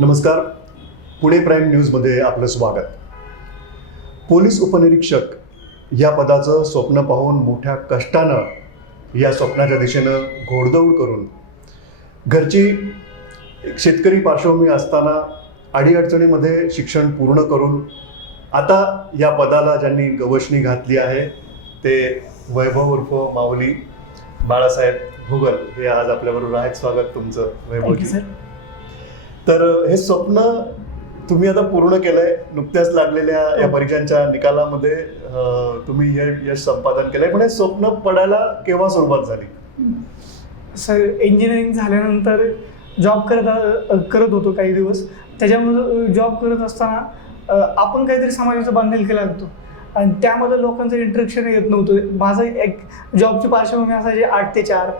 नमस्कार. पुणे प्राईम न्यूजमध्ये आपलं स्वागत. पोलीस उपनिरीक्षक या पदाचं स्वप्न पाहून मोठ्या कष्टानं या स्वप्नाच्या दिशेनं घोडदौड करून घरची शेतकरी पार्श्वभूमी असताना अडीअडचणीमध्ये शिक्षण पूर्ण करून आता या पदाला ज्यांनी गवसणी घातली आहे ते वैभव उर्फ माऊली बाळासाहेब भुगल हे आज आपल्याबरोबर आहेत. स्वागत तुमचं वैभव सर तर हे स्वप्न तुम्ही आता पूर्ण केलंय. नुकत्याच लागलेल्या या परीक्षांच्या निकालामध्ये तुम्ही हे यश संपादन केलंय. पण हे स्वप्न पडायला केव्हा सुरुवात झाली? सर इंजिनिअरिंग झाल्यानंतर जॉब करत करत होतो काही दिवस. त्याच्यामध्ये जॉब करत असताना आपण काहीतरी समाजाचं बांधील केला लागतो. आणि त्यामध्ये लोकांचं इंटरेक्शन येत नव्हतं. माझं एक जॉबची पार्श्वभूमी असायची आठ ते चार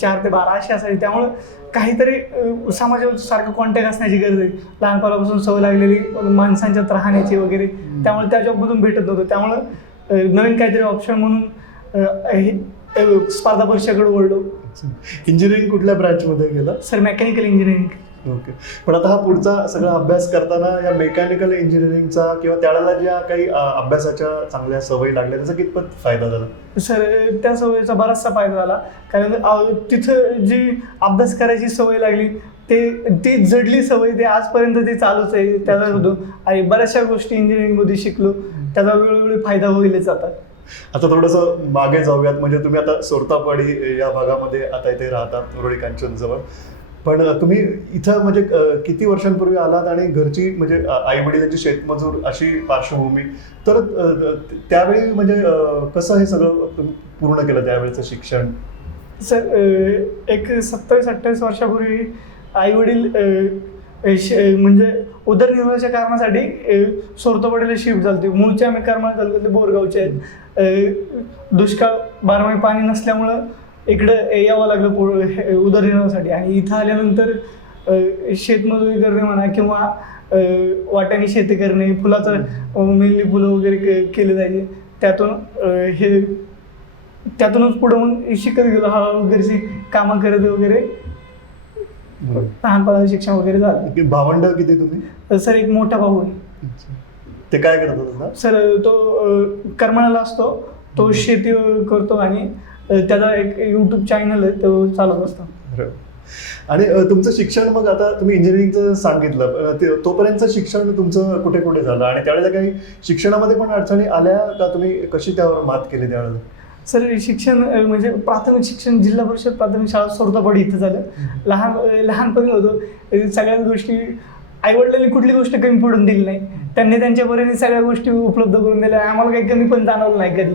चार ते बारा अशी असायची. त्यामुळं काहीतरी सारखं कॉन्टॅक्ट असण्याची गरज आहे. लहानपणापासून सवय लागलेली माणसांच्यात राहण्याची वगैरे. त्यामुळे त्या जॉबमधून भेटत नव्हतं. त्यामुळं नवीन काहीतरी ऑप्शन म्हणून हे स्पर्धा परीक्षेकडे ओढलो इंजिनिअरिंग कुठल्या ब्रँचमध्ये गेला? सर मेकॅनिकल इंजिनिअरिंग ओके पण आता हा पुढचा सगळा अभ्यास करताना या मेकॅनिकल इंजिनिअरिंगचा किंवा त्यावेळेला ज्या काही अभ्यासाच्या चांगल्या सवयी लागल्या त्याचा कितपत फायदा झाला? सर त्या सवयीचा बराचसा फायदा झाला. कारण तिथं जी अभ्यास करायची सवय लागली ते ती जडली सवय ते आजपर्यंत ती चालूच आहे. त्याचा होतो आणि बऱ्याचशा गोष्टी इंजिनिअरिंगमध्ये शिकलो. त्याचा वेळोवेळी फायदा होईलच आता. आता थोडंसं मागे जाऊयात. म्हणजे तुम्ही आता सोरतापाडी या भागामध्ये आता इथे राहतात उरळी कांचन जवळ पण तुम्ही इथं म्हणजे किती वर्षांपूर्वी आलात आणि घरची म्हणजे आई वडिलांची शेतमजूर अशी पार्श्वभूमी? तर त्यावेळी म्हणजे कसं हे सगळं पूर्ण केलं त्यावेळेचं शिक्षण? सर एक सत्तावीस अठ्ठावीस वर्षापूर्वी आई वडील म्हणजे उदरनिर्वाहाच्या कारणासाठी अ, शिफ्ट झालते. मूळचे आम्ही करमाळ तालुक्यातले बोरगावचे आहेत. दुष्काळ बारमाही पाणी नसल्यामुळं इकडं यावं लागलं पो हे- उदरनिर्वाहासाठी. आणि इथं आल्यानंतर शेतमजुरी करणे म्हणा किंवा वाट्याने शेती करणे फुलाचं मेनली फुलं वगैरे के- केले जायचे. त्यातून हे त्यातूनच पुढं मग शिकत गेलो. हळूहळू घरची कामं करत वगैरे लहानपणाचं शिक्षण वगैरे झालं. कि- भावंड किती तुम्ही? सर एक मोठा भाऊ आहे. ते काय करतात सर तो अ, करमाळ्याला असतो. तो शेती करतो आणि त्याचा एक यूट्यूब चॅनल आहे तो चालत असतो. आणि तुमचं शिक्षण मग आता तुम्ही इंजिनिअरिंगचं सांगितलं. तोपर्यंतचं शिक्षण तुमचं कुठे कुठे झालं? आणि त्यावेळेला काही शिक्षणामध्ये पण अडचणी आल्या का? तुम्ही कशी त्यावर मात केली त्यावेळेला? सर शिक्षण म्हणजे प्राथमिक शिक्षण जिल्हा परिषद प्राथमिक शाळा सोरतापाडी इथं झालं. लहान लहानपणी होतो. सगळ्या गोष्टी आईवडिलांनी कुठली गोष्ट कमी पडून दिली नाही. त्यांनी त्यांच्या परीने सगळ्या गोष्टी उपलब्ध करून दिल्या. आम्हाला काही कमी पण जाणवलं नाही कधी.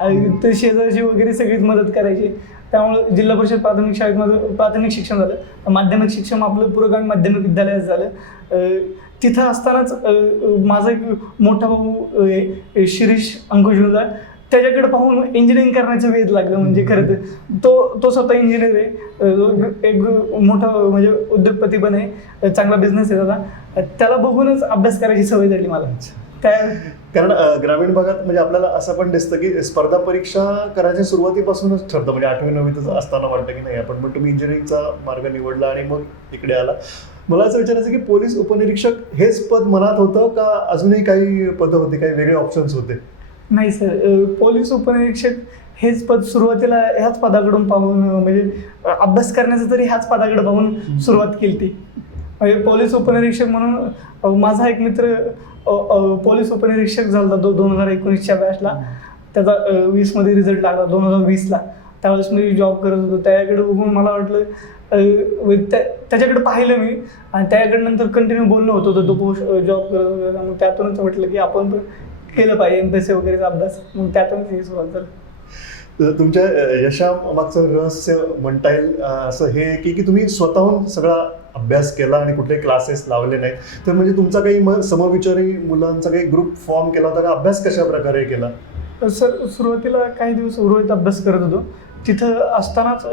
आणि ते शेजारची वगैरे सगळीच मदत करायची. त्यामुळे जिल्हा परिषद प्राथमिक शाळेत माझं प्राथमिक शिक्षण झालं. माध्यमिक शिक्षण आपलं पुरोगामी माध्यमिक विद्यालयात झालं. तिथं असतानाच माझा एक मोठा भाऊ आहे, शिरीष अंकुश गुंजाळ त्याच्याकडे पाहून इंजिनिअरिंग करण्याचं वेध लागलं म्हणजे खरं तर. तो तो स्वतः इंजिनियर आहे. एक मोठा म्हणजे उद्योगपती पण आहे. चांगला बिझनेस आहे त्याचा. त्याला बघूनच अभ्यास करायची सवय झाली मला. त्या कारण ग्रामीण भागात म्हणजे आपल्याला असं पण दिसतं की स्पर्धा परीक्षा करायच्या सुरुवातीपासूनच ठरतं. म्हणजे आठवी नववीतच असताना वाटतं की नाही आपण पण तुम्ही इंजिनिअरिंगचा मार्ग निवडला आणि मग इकडे आला. मला असं विचारायचं की पोलीस उपनिरीक्षक हेच पद मनात होतं का अजूनही काही पदं होती काही वेगळे ऑप्शन्स होते? नाही सर पोलीस उपनिरीक्षक हेच पद सुरुवातीला ह्याच पदाकडून पाहून म्हणजे अभ्यास करण्याचं तरी ह्याच पदाकडे पाहून सुरुवात केली ती म्हणजे पोलीस उपनिरीक्षक म्हणून माझा एक मित्र पोलीस उपनिरीक्षक झाला दो दोन हजार एकोणीसच्या बॅचला. त्याचा वीसमध्ये रिझल्ट लागला दोन हजार वीसला. त्यावेळेस मी जॉब करत होतो. त्याकडे बघून मला वाटलं त्याच्याकडे पाहिलं मी. आणि त्याकडे नंतर कंटिन्यू बोलणं होत होतं. तो पोस्ट जॉब करत होता. मग त्यातूनच म्हटलं की आपण पण केलं पाहिजे. एम पी सी वगैरेचा अभ्यास. मग त्यातूनच हे सुरुवात झाली. तुमच्या यशा यशामागचं रहस्य म्हणता येईल असं हे की की तुम्ही स्वतःहून सगळा अभ्यास केला आणि कुठले क्लासेस लावले नाहीत. तर म्हणजे तुमचा काही मग समविचारी मुलांचा काही ग्रुप फॉर्म केला होता का? अभ्यास कशा प्रकारे केला सर सुरुवातीला काही दिवस उर्वरित अभ्यास करत होतो. तिथं असतानाच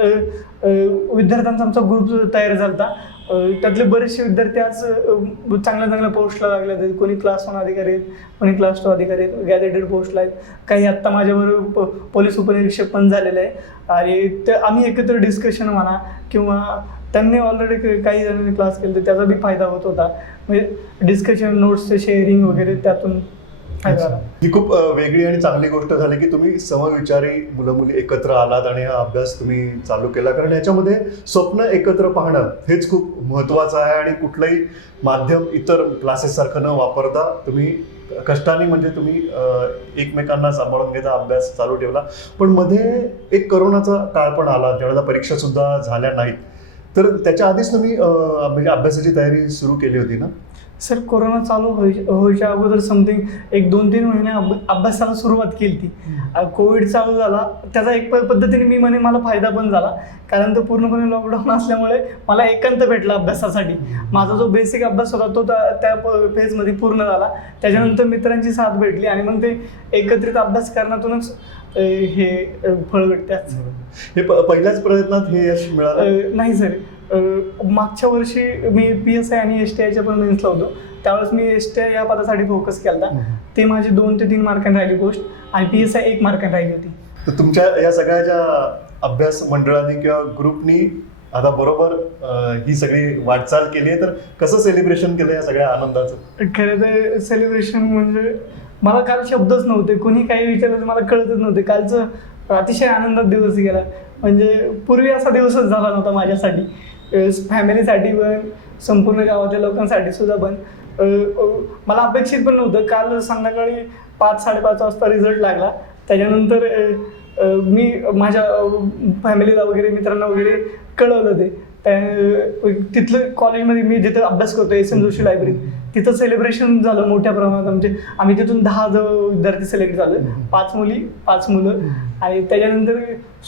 विद्यार्थ्यांचा आमचा ग्रुप तयार झाला होता त्यातले बरेचसे विद्यार्थी आज चांगल्या चांगल्या पोस्टला लागले आहेत कोणी क्लास वन अधिकारी आहेत कोणी क्लास टू अधिकारी आहेत गॅजेटेड पोस्टला आहेत. काही आत्ता माझ्याबरोबर प पोलीस उपनिरीक्षक पण झालेले आहे आणि ते आम्ही एकत्र डिस्कशन म्हणा किंवा त्यांनी ऑलरेडी काही जणांनी क्लास केले त्याचा बी फायदा होत होता. म्हणजे डिस्कशन नोट्सचे शेअरिंग वगैरे त्यातून फायदा ही खूप वेगळी आणि चांगली गोष्ट झाली की तुम्ही समविचारी मुलं मुली एकत्र आलात आणि हा अभ्यास तुम्ही चालू केला. कारण याच्यामध्ये स्वप्न एकत्र पाहणं हेच खूप महत्त्वाचं आहे आणि कुठलंही माध्यम इतर क्लासेस सारखं न वापरता तुम्ही कष्टाने म्हणजे तुम्ही एकमेकांना सांभाळून घेता अभ्यास चालू ठेवला. पण मध्ये एक करोनाचा काळ पण आला त्यावेळेला परीक्षा सुद्धा झाल्या नाहीत. तर त्याच्या आधीच तुम्ही म्हणजे अभ्यासाची तयारी सुरू केली होती ना? सर कोरोना चालू होई व्हायच्या अगोदर समथिंग एक दोन तीन महिने अभ- अभ्यासाला सुरुवात केली ती कोविड चालू झाला त्याचा एक पद्धतीने मी म्हणे मला फायदा पण झाला. कारण तो पूर्णपणे लॉकडाऊन असल्यामुळे मला एकांत भेटला अभ्यासासाठी. माझा जो बेसिक अभ्यास होता तो त्या- फेजमध्ये पूर्ण झाला. त्याच्यानंतर मित्रांची साथ भेटली आणि मग ते एकत्रित अभ्यास करण्यातूनच हे फळ भेटतात हे पहिल्याच प्रयत्नात हे यश मिळालं? नाही सर. मागच्या वर्षी मी पी एस आय आणि एस टी आयच्या पण मेन्सला होतो. त्यावेळेस मी एस टी आय या पदासाठी फोकस केला ते माझी दोन ते तीन मार्कांनी राहिली गोष्ट आणि पी एस आय एक मार्कांनी राहिली होती. तर तुमच्या या सगळ्या ज्या अभ्यास मंडळाने किंवा ग्रुपनी आता बरोबर ही सगळी वाटचाल केली आहे तर कसं सेलिब्रेशन केलं या सगळ्या आनंदाचं? खरं तर सेलिब्रेशन म्हणजे मला काल शब्दच नव्हते. कोणी काही विचारलं तर मला कळतच नव्हते. कालचं अतिशय आनंदात दिवस गेला. म्हणजे पूर्वी असा दिवसच झाला नव्हता माझ्यासाठी. फॅमिलीसाठी पण संपूर्ण गावातल्या लोकांसाठी सुद्धा पण. मला अपेक्षित पण नव्हतं. काल संध्याकाळी पाच साडेपाच वाजता रिझल्ट लागला. त्याच्यानंतर मी माझ्या फॅमिलीला वगैरे मित्रांना वगैरे कळवलं ते. त्या तिथलं कॉलेजमध्ये मी जिथं अभ्यास करतो एस एम जोशी लायब्ररीत तिथं सेलिब्रेशन झालं मोठ्या प्रमाणात म्हणजे आम्ही तिथून दहा विद्यार्थी सिलेक्ट झालो. पाच मुली पाच मुलं. आणि त्याच्यानंतर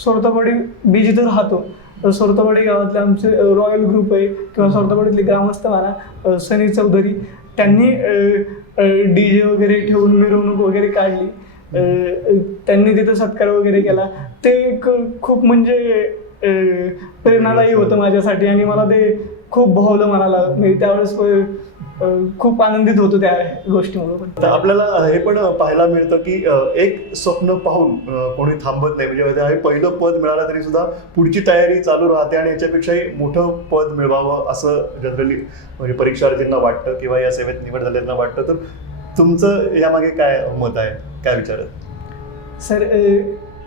सोरतापाडी मी जिथं राहतो सोरतापाडी गावातले आमचे रॉयल ग्रुप आहे किंवा सोरतापाडीतले ग्रामस्थ म्हणा सनी चौधरी त्यांनी डी जे वगैरे ठेवून मिरवणूक वगैरे काढली. त्यांनी तिथं सत्कार वगैरे केला. ते एक खूप म्हणजे प्रेरणादायी होतं माझ्यासाठी आणि मला ते खूप भावलं मनाला. मी त्यावेळेस खूप आनंदित होतो त्या गोष्टीमुळे पण. आपल्याला हे पण पाहायला मिळतं की एक स्वप्न पाहून कोणी थांबत नाही. म्हणजे हे पहिलं पद मिळालं तरी सुद्धा पुढची तयारी चालू राहते आणि याच्यापेक्षाही मोठं पद मिळवावं असं जनरली म्हणजे परीक्षार्थींना वाटतं किंवा या सेवेत निवड झालेल्यांना वाटतं. तर तुमचं यामागे काय मत आहे? काय विचार आहे सर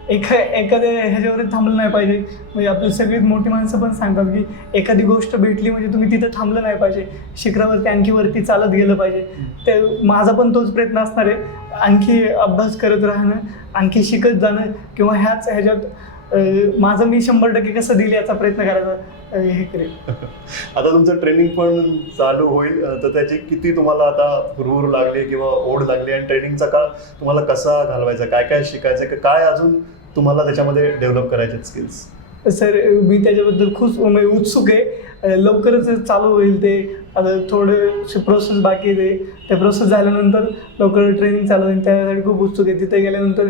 एका एखाद्या ह्याच्यावर थांबलं नाही पाहिजे. म्हणजे आपली सगळी मोठी माणसं पण सांगतात की एखादी गोष्ट भेटली म्हणजे तुम्ही तिथं थांबलं नाही पाहिजे. शिखरावरती आणखी वरती चालत गेलं पाहिजे. ते माझा पण तोच प्रयत्न असणार आहे. आणखी अभ्यास करत राहणं आणखी शिकत जाणं किंवा ह्याच ह्याच्यात माझं मी शंभर टक्के कसं दिलं याचा प्रयत्न करायचा हे करेल. आता तुमचं ट्रेनिंग पण चालू होईल तर त्याची किती तुम्हाला आता हुरहुर लागली किंवा ओढ लागली आणि ट्रेनिंगचा काळ तुम्हाला कसा घालवायचा काय काय शिकायचं का- काय अजून तुम्हाला त्याच्यामध्ये डेव्हलप करायचे स्किल्स सर मी त्याच्याबद्दल खूप म्हणजे उत्सुक आहे. लवकरच चालू होईल ते. आता थोडे प्रोसेस बाकी आहे ते. प्रोसेस झाल्यानंतर लवकर ट्रेनिंग चालू होईल. त्यासाठी खूप उत्सुक आहे. तिथे गेल्यानंतर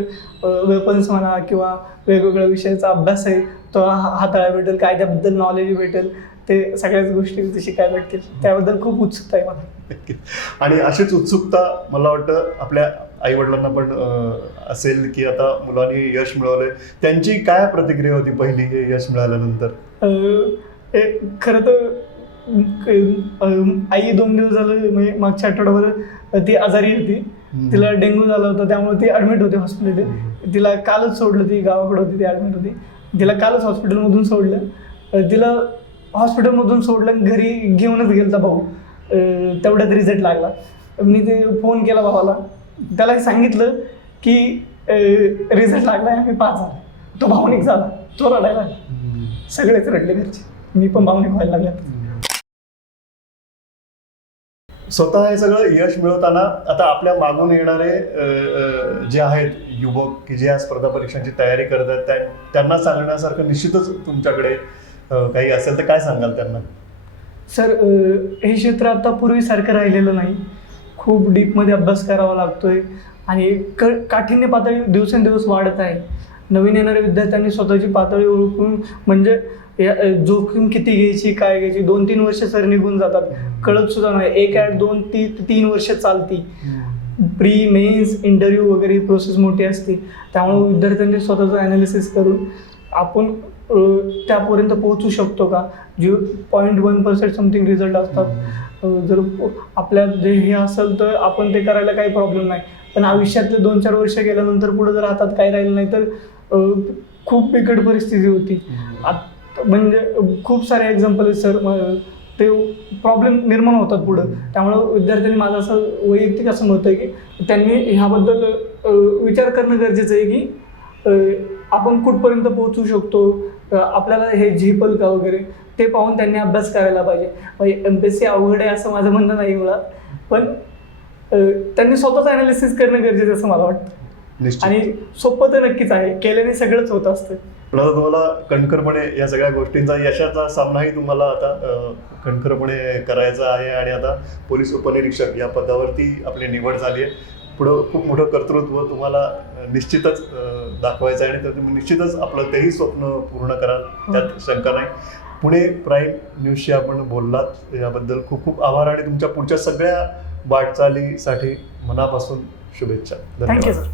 वेपन्स म्हणा किंवा वेगवेगळ्या विषयाचा अभ्यास आहे तो हा- हाताळायला भेटेल. कायद्याबद्दल नॉलेज भेटेल. ते सगळ्याच गोष्टी तिथे शिकायला भेटतील. त्याबद्दल खूप उत्सुकता आहे मला. आणि अशीच उत्सुकता मला वाटतं आपल्या आईवडिलांना पण अं, असेल की आता मुलांनी यश मिळवलंय. त्यांची काय प्रतिक्रिया होती पहिली हे यश मिळाल्यानंतर? खरं तर आई दोन दिवस झालं म्हणजे मागच्या आठवड्याभर ती आजारी होती. तिला डेंग्यू झाला होता त्यामुळे ती ॲडमिट होती हॉस्पिटलमध्ये तिला कालच सोडलं ती गावाकडे होती ती ॲडमिट होती. तिला कालच हॉस्पिटलमधून सोडलं. तिला हॉस्पिटलमधून सोडलं घरी घेऊनच गेलता भाऊ. तेवढ्यात रिझल्ट लागला. मी ते फोन केला भावाला. त्याला सांगितलं की रिझल्ट लागला आणि पाच झाला. तो भावनिक झाला. तो रडायला सगळेच रडले घरचे. मी पण भावनिक व्हायला लागले. स्वतः हे सगळं यश मिळवताना आता आपल्या मागून येणारे जे आहेत युवक की जे या स्पर्धा परीक्षांची तयारी करत आहेत त्यांना सांगण्यासारखं निश्चितच तुमच्याकडे काही असेल तर काय सांगाल त्यांना? सर हे क्षेत्र आता पूर्वीसारखं राहिलेलं नाही. खूप डीपमध्ये अभ्यास करावा लागतोय आणि क काठिण्य पातळी दिवसेंदिवस वाढत आहे. नवीन येणाऱ्या विद्यार्थ्यांनी स्वतःची पातळी ओळखून म्हणजे या- जोखीम किती घ्यायची काय घ्यायची? दोन तीन वर्ष सर निघून जातात. कळत सुद्धा नाही. एक ॲड दोन ती तीन वर्ष चालती. प्री मेन्स इंटरव्ह्यू वगैरे प्रोसेस मोठी असते. त्यामुळे विद्यार्थ्यांनी स्वतःचं ॲनालिसिस करून आपण त्यापर्यंत पोहोचू शकतो का? जे point one percent something result असतात. जर आपल्या जे हे असेल तर आपण ते करायला काही प्रॉब्लेम नाही. पण आयुष्यातले दोन चार वर्ष गेल्यानंतर पुढे जर हातात काही राहिलं नाही तर खूप बिकट परिस्थिती होती. म्हणजे खूप सारे एक्झाम्पल आहेत सर ते प्रॉब्लेम निर्माण होतात पुढं. त्यामुळं विद्यार्थ्यांनी माझं असं वैयक्तिक असं मत आहे की त्यांनी ह्याबद्दल विचार करणं गरजेचं आहे की आपण कुठपर्यंत पोहोचू शकतो? आपल्याला हे झेपल का वगैरे? ते पाहून त्यांनी अभ्यास करायला पाहिजे. एम पी एस सी अवघड आहे असं माझं म्हणणं नाही मुळात. पण त्यांनी स्वतःच अनालिसिस करणं गरजेचं असं मला वाटतं. आणि सोपं तर नक्कीच आहे. केल्याने सगळंच होत असतं. पण आता तुम्हाला कणखरपणे या सगळ्या गोष्टींचा यशाचा सामनाही तुम्हाला आता कणखरपणे करायचा आहे आणि आता पोलीस उपनिरीक्षक या पदावरती आपली निवड झाली आहे. पुढं खूप मोठं कर्तृत्व तुम्हाला निश्चितच दाखवायचं आहे आणि तर तुम्ही निश्चितच आपलं तेही स्वप्न पूर्ण कराल. त्यात शंका नाही. पुणे प्राईम न्यूजशी आपण बोललात. याबद्दल खूप खूप आभार आणि तुमच्या पुढच्या सगळ्या वाटचालीसाठी मनापासून शुभेच्छा. Thank you sir.